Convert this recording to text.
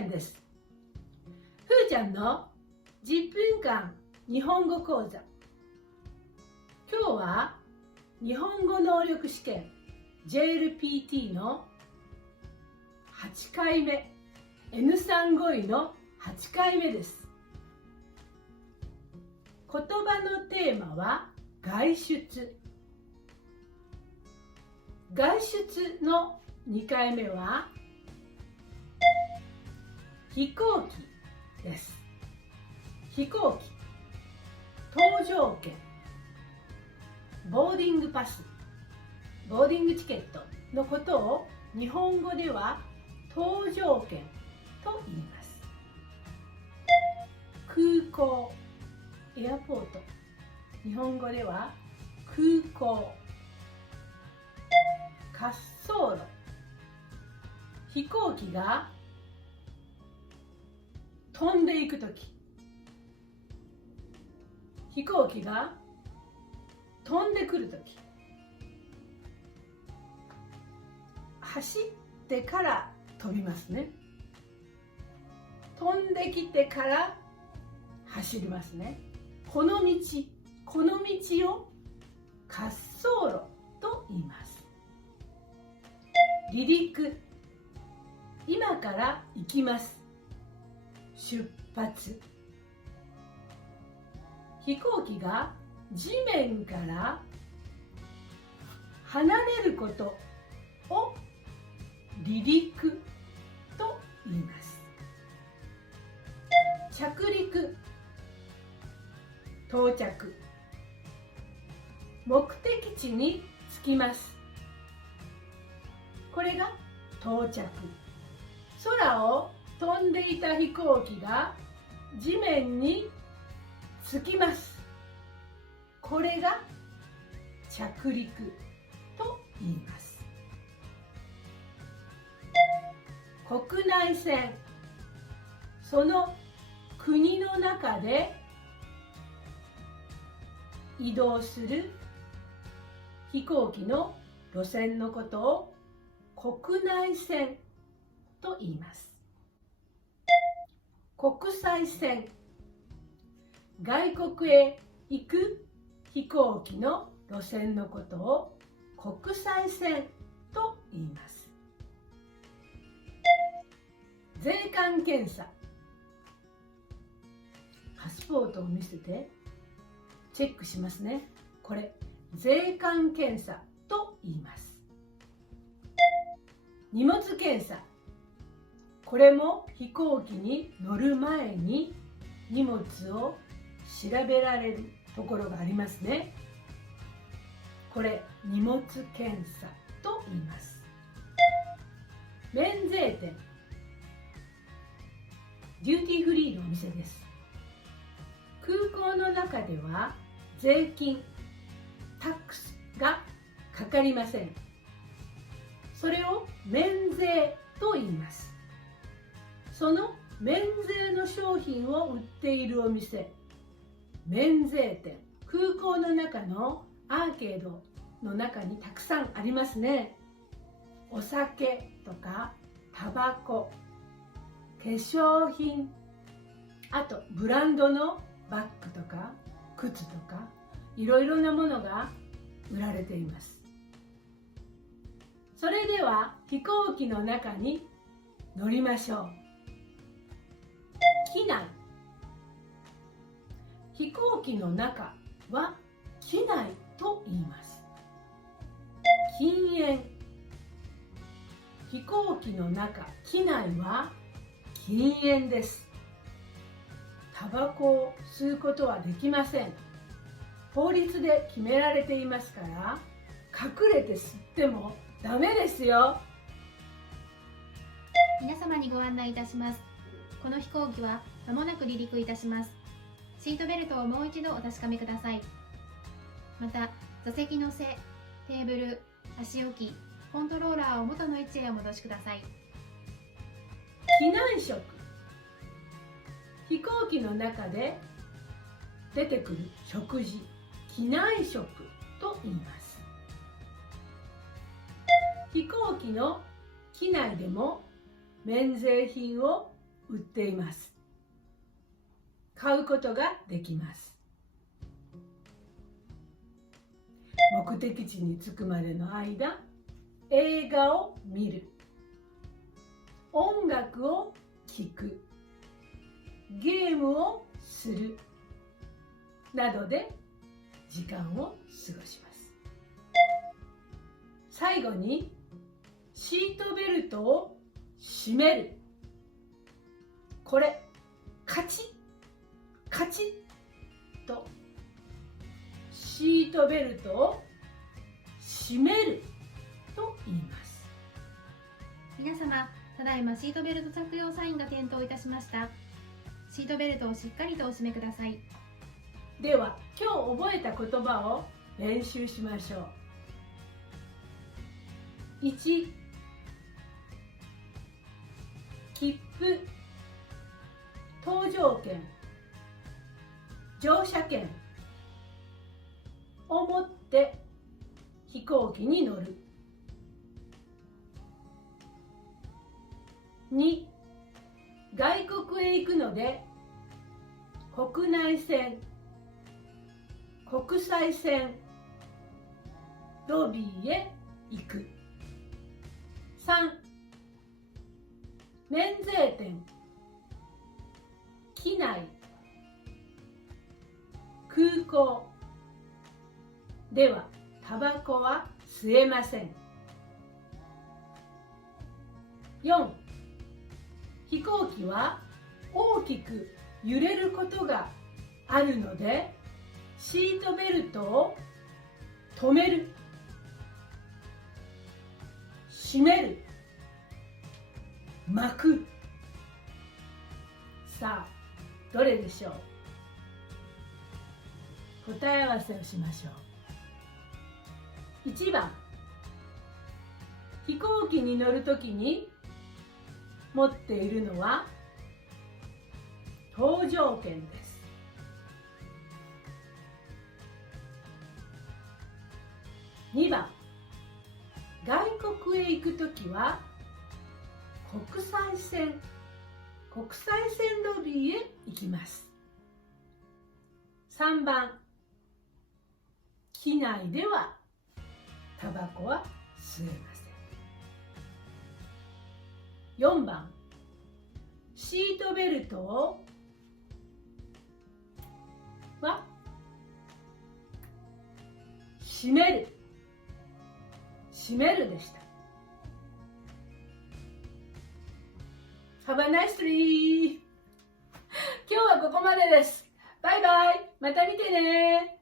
ゃんです。ふーちゃんの10分間日本語講座。今日は日本語能力試験 JLPT の8回目、N3 語彙の8回目です。言葉のテーマは外出。外出の2回目は飛行機です。飛行機、搭乗券、ボーディングパス、ボーディングチケットのことを日本語では搭乗券と言います。空港、エアポート、日本語では空港。滑走路、飛行機が飛んでいくとき、飛行機が飛んでくるとき、走ってから飛びますね。飛んできてから走りますね。この道を滑走路と言います。離陸、今から行きます。出発。飛行機が地面から離れることを離陸と言います。着陸、到着。目的地に着きます。これが到着。空を飛んでいた飛行機が地面に着きます。これが着陸と言います。国内線、その国の中で移動する飛行機の路線のことを国内線と言います。国際線、外国へ行く飛行機の路線のことを国際線と言います。税関検査、パスポートを見せてチェックしますね。これ税関検査と言います。荷物検査、これも飛行機に乗る前に荷物を調べられるところがありますね。これ荷物検査と言います。免税店、デューティーフリーのお店です。空港の中では税金、タックスがかかりません。それを免税と言います。その免税の商品を売っているお店、免税店、空港の中のアーケードの中にたくさんありますね。お酒とかタバコ、化粧品、あとブランドのバッグとか靴とかいろいろなものが売られています。それでは飛行機の中に乗りましょう。機内、飛行機の中は機内と言います。禁煙、飛行機の中、機内は禁煙です。タバコを吸うことはできません。法律で決められていますから、隠れて吸ってもダメですよ。皆様にご案内いたします。この飛行機は間もなく離陸いたします。シートベルトをもう一度お確かめください。また、座席の背、テーブル、足置き、コントローラーを元の位置へお戻しください。機内食、飛行機の中で出てくる食事、機内食と言います。飛行機の機内でも免税品を売っています。買うことができます。目的地に着くまでの間、映画を見る、音楽を聴く、ゲームをするなどで時間を過ごします。最後にシートベルトを締める。これカチッカチッとシートベルトを締めると言います。皆様、ただいまシートベルト着用サインが点灯いたしました。シートベルトをしっかりとお締めください。では、今日覚えた言葉を練習しましょう。1、切符、搭乗券、乗車券を持って飛行機に乗る。2、外国へ行くので国内線、国際線、ロビーへ行く。3、免税店、機内、空港ではタバコは吸えません。4、飛行機は大きく揺れることがあるので、シートベルトを止める、締める、巻く。さあ、どれでしょう？答え合わせをしましょう。1番、飛行機に乗るときに持っているのは搭乗券です。2番、外国へ行くときは国際線ロビーへ行きます。3番、機内ではタバコは吸えません。4番、シートベルトは締めるでした。Have a nice day! 今日はここまでです。バイバイ。また見てね。